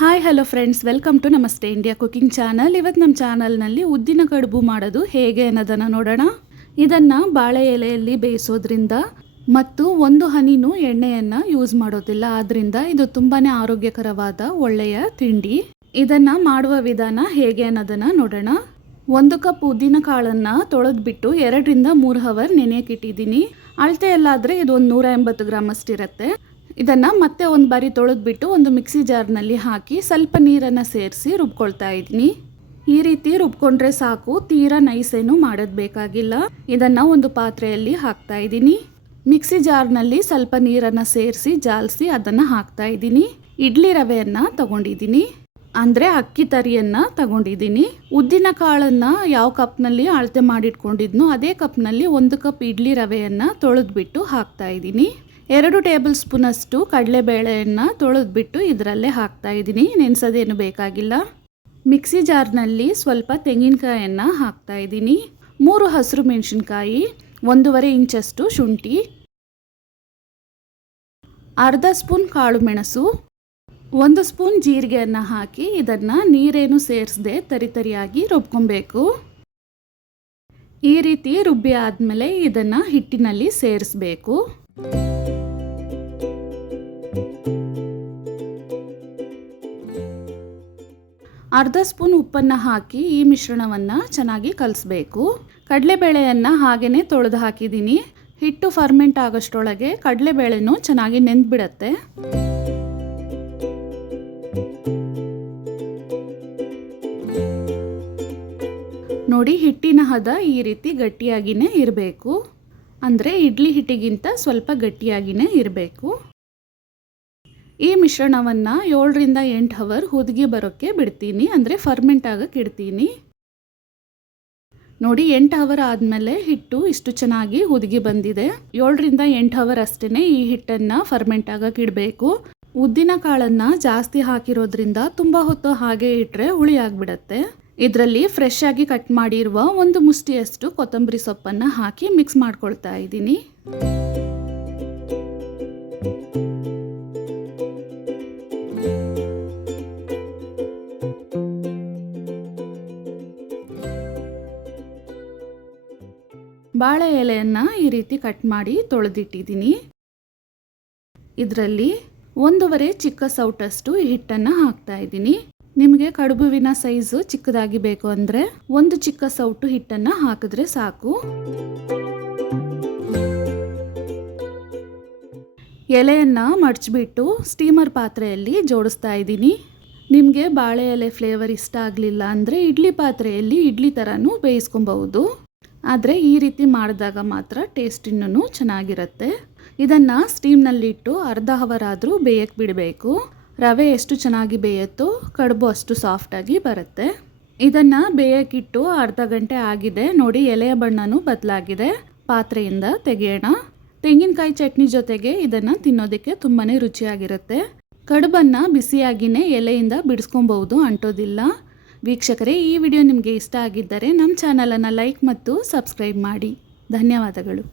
Hi hello friends, welcome to Namaste India cooking channel. ಇವತ್ತು ನಮ್ಮ ಚಾನಲ್ನಲ್ಲಿ ಉದ್ದಿನ ಕಡುಬು ಮಾಡೋದು ಹೇಗೆ ಅನ್ನೋದನ್ನು ನೋಡೋಣ. ಇದನ್ನು ಬಾಳೆ ಎಲೆಯಲ್ಲಿ ಬೇಯಿಸೋದ್ರಿಂದ ಮತ್ತು ಒಂದು ಹನಿನೂ ಎಣ್ಣೆಯನ್ನು ಯೂಸ್ ಮಾಡೋದಿಲ್ಲ. ಆದ್ದರಿಂದ ಇದು ತುಂಬಾ ಆರೋಗ್ಯಕರವಾದ ಒಳ್ಳೆಯ ತಿಂಡಿ. ಇದನ್ನು ಮಾಡುವ ವಿಧಾನ ಹೇಗೆ ಅನ್ನೋದನ್ನು ನೋಡೋಣ. 1 ಕಪ್ ಉದ್ದಿನ ಕಾಳನ್ನು ತೊಳೆದ್ಬಿಟ್ಟು 2 ರಿಂದ 3 ಅವರ್ ನೆನೆಯಕ್ಕಿಟ್ಟಿದ್ದೀನಿ. ಅಳತೆಯಲ್ಲಾದರೆ ಇದು ಒಂದು 180 ಗ್ರಾಮ್ ಅಷ್ಟಿರುತ್ತೆ. ಇದನ್ನು ಮತ್ತೆ ಒಂದು ಬಾರಿ ತೊಳೆದ್ಬಿಟ್ಟು ಒಂದು ಮಿಕ್ಸಿ ಜಾರ್ನಲ್ಲಿ ಹಾಕಿ ಸ್ವಲ್ಪ ನೀರನ್ನು ಸೇರಿಸಿ ರುಬ್ಕೊಳ್ತಾ ಇದ್ದೀನಿ. ಈ ರೀತಿ ರುಬ್ಕೊಂಡ್ರೆ ಸಾಕು, ತೀರಾ ನೈಸೇನು ಮಾಡೋದು ಬೇಕಾಗಿಲ್ಲ. ಇದನ್ನು ಒಂದು ಪಾತ್ರೆಯಲ್ಲಿ ಹಾಕ್ತಾ ಇದ್ದೀನಿ. ಮಿಕ್ಸಿ ಜಾರ್ನಲ್ಲಿ ಸ್ವಲ್ಪ ನೀರನ್ನು ಸೇರಿಸಿ ಜಾಲಿಸಿ ಅದನ್ನು ಹಾಕ್ತಾ ಇದ್ದೀನಿ. ಇಡ್ಲಿ ರವೆಯನ್ನು ತಗೊಂಡಿದ್ದೀನಿ, ಅಂದರೆ ಅಕ್ಕಿ ತರಿಯನ್ನು ತಗೊಂಡಿದ್ದೀನಿ. ಉದ್ದಿನ ಕಾಳನ್ನು ಯಾವ ಕಪ್ನಲ್ಲಿ ಅಳತೆ ಮಾಡಿಟ್ಕೊಂಡಿದ್ನೋ ಅದೇ ಕಪ್ನಲ್ಲಿ 1 ಕಪ್ ಇಡ್ಲಿ ರವೆಯನ್ನು ತೊಳೆದ್ಬಿಟ್ಟು ಹಾಕ್ತಾ ಇದ್ದೀನಿ. 2 ಟೇಬಲ್ ಸ್ಪೂನಷ್ಟು ಕಡಲೆಬೇಳೆಯನ್ನು ತೊಳೆದ್ಬಿಟ್ಟು ಇದರಲ್ಲೇ ಹಾಕ್ತಾ ಇದ್ದೀನಿ. ನೆನೆಸೋದೇನು ಬೇಕಾಗಿಲ್ಲ. ಮಿಕ್ಸಿ ಜಾರ್ನಲ್ಲಿ ಸ್ವಲ್ಪ ತೆಂಗಿನಕಾಯನ್ನು ಹಾಕ್ತಾ ಇದ್ದೀನಿ. 3 ಹಸಿರು ಮೆಣಸಿನ್ಕಾಯಿ, 1.5 ಇಂಚಷ್ಟು ಶುಂಠಿ, ಅರ್ಧ ಸ್ಪೂನ್ ಕಾಳು ಮೆಣಸು, 1 ಸ್ಪೂನ್ ಜೀರಿಗೆಯನ್ನು ಹಾಕಿ ಇದನ್ನು ನೀರೇನು ಸೇರಿಸದೆ ತರಿತರಿಯಾಗಿ ರುಬ್ಕೊಬೇಕು. ಈ ರೀತಿ ರುಬ್ಬಿ ಆದಮೇಲೆ ಇದನ್ನು ಹಿಟ್ಟಿನಲ್ಲಿ ಸೇರಿಸಬೇಕು. ಅರ್ಧ ಸ್ಪೂನ್ ಉಪ್ಪನ್ನು ಹಾಕಿ ಈ ಮಿಶ್ರಣವನ್ನು ಚೆನ್ನಾಗಿ ಕಲಿಸ್ಬೇಕು. ಕಡಲೆಬೇಳೆಯನ್ನು ಹಾಗೆಯೇ ತೊಳೆದು ಹಾಕಿದ್ದೀನಿ. ಹಿಟ್ಟು ಫರ್ಮೆಂಟ್ ಆಗೋಷ್ಟರೊಳಗೆ ಕಡಲೆಬೇಳೆನೂ ಚೆನ್ನಾಗಿ ನೆಂದ್ಬಿಡತ್ತೆ. ನೋಡಿ, ಹಿಟ್ಟಿನ ಹದ ಈ ರೀತಿ ಗಟ್ಟಿಯಾಗಿಯೇ ಇರಬೇಕು. ಅಂದರೆ ಇಡ್ಲಿ ಹಿಟ್ಟಿಗಿಂತ ಸ್ವಲ್ಪ ಗಟ್ಟಿಯಾಗಿಯೇ ಇರಬೇಕು. ಈ ಮಿಶ್ರಣವನ್ನು 7 ರಿಂದ 8 ಅವರ್ ಹುದುಗಿ ಬರೋಕ್ಕೆ ಬಿಡ್ತೀನಿ, ಅಂದರೆ ಫರ್ಮೆಂಟ್ ಆಗೋಕ್ಕೆ ಇಡ್ತೀನಿ. ನೋಡಿ, 8 ಅವರ್ ಆದಮೇಲೆ ಹಿಟ್ಟು ಇಷ್ಟು ಚೆನ್ನಾಗಿ ಹುದುಗಿ ಬಂದಿದೆ. 7 ರಿಂದ 8 ಅವರ್ ಅಷ್ಟೇ ಈ ಹಿಟ್ಟನ್ನು ಫರ್ಮೆಂಟ್ ಆಗೋಕ್ಕೆ ಇಡಬೇಕು. ಉದ್ದಿನ ಕಾಳನ್ನು ಜಾಸ್ತಿ ಹಾಕಿರೋದ್ರಿಂದ ತುಂಬ ಹೊತ್ತು ಹಾಗೆ ಇಟ್ಟರೆ ಹುಳಿ ಆಗಿಬಿಡತ್ತೆ. ಇದರಲ್ಲಿ ಫ್ರೆಶ್ ಆಗಿ ಕಟ್ ಮಾಡಿರುವ 1 ಮುಷ್ಟಿಯಷ್ಟು ಕೊತ್ತಂಬರಿ ಸೊಪ್ಪನ್ನು ಹಾಕಿ ಮಿಕ್ಸ್ ಮಾಡ್ಕೊಳ್ತಾ ಇದ್ದೀನಿ. ಬಾಳೆ ಎಲೆಯನ್ನು ಈ ರೀತಿ ಕಟ್ ಮಾಡಿ ತೊಳೆದಿಟ್ಟಿದ್ದೀನಿ. ಇದರಲ್ಲಿ 1.5 ಚಿಕ್ಕ ಸೌಟಷ್ಟು ಹಿಟ್ಟನ್ನು ಹಾಕ್ತಾ ಇದ್ದೀನಿ. ನಿಮಗೆ ಕಡುಬುವಿನ ಸೈಜು ಚಿಕ್ಕದಾಗಿ ಬೇಕು ಅಂದರೆ 1 ಚಿಕ್ಕ ಸೌಟು ಹಿಟ್ಟನ್ನು ಹಾಕಿದ್ರೆ ಸಾಕು. ಎಲೆಯನ್ನು ಮಡಚಿಬಿಟ್ಟು ಸ್ಟೀಮರ್ ಪಾತ್ರೆಯಲ್ಲಿ ಜೋಡಿಸ್ತಾ ಇದ್ದೀನಿ. ನಿಮಗೆ ಬಾಳೆ ಎಲೆ ಫ್ಲೇವರ್ ಇಷ್ಟ ಆಗಲಿಲ್ಲ ಅಂದರೆ ಇಡ್ಲಿ ಪಾತ್ರೆಯಲ್ಲಿ ಇಡ್ಲಿ ಥರನೂ ಬೇಯಿಸ್ಕೊಬಹುದು. ಆದರೆ ಈ ರೀತಿ ಮಾಡಿದಾಗ ಮಾತ್ರ ಟೇಸ್ಟ್ ಇನ್ನೂ ಚೆನ್ನಾಗಿರುತ್ತೆ. ಇದನ್ನು ಸ್ಟೀಮ್ನಲ್ಲಿಟ್ಟು ಅರ್ಧ ಅವರ್ ಆದರೂ ಬೇಯಕ್ಕೆ ಬಿಡಬೇಕು. ರವೆ ಎಷ್ಟು ಚೆನ್ನಾಗಿ ಬೇಯುತ್ತೋ ಕಡುಬು ಅಷ್ಟು ಸಾಫ್ಟಾಗಿ ಬರುತ್ತೆ. ಇದನ್ನು ಬೇಯಕ್ಕಿಟ್ಟು ಅರ್ಧ ಗಂಟೆ ಆಗಿದೆ. ನೋಡಿ, ಎಲೆಯ ಬಣ್ಣನೂ ಬದಲಾಗಿದೆ. ಪಾತ್ರೆಯಿಂದ ತೆಗೆಯೋಣ. ತೆಂಗಿನಕಾಯಿ ಚಟ್ನಿ ಜೊತೆಗೆ ಇದನ್ನು ತಿನ್ನೋದಕ್ಕೆ ತುಂಬಾ ರುಚಿಯಾಗಿರುತ್ತೆ. ಕಡುಬನ್ನು ಬಿಸಿಯಾಗಿಯೇ ಎಲೆಯಿಂದ ಬಿಡಿಸ್ಕೊಬಹುದು, ಅಂಟೋದಿಲ್ಲ. ವೀಕ್ಷಕರೇ, ಈ ವಿಡಿಯೋ ನಿಮಗೆ ಇಷ್ಟ ಆಗಿದ್ದರೆ ನಮ್ಮ ಚಾನಲನ್ನು ಲೈಕ್ ಮತ್ತು ಸಬ್ಸ್ಕ್ರೈಬ್ ಮಾಡಿ. ಧನ್ಯವಾದಗಳು.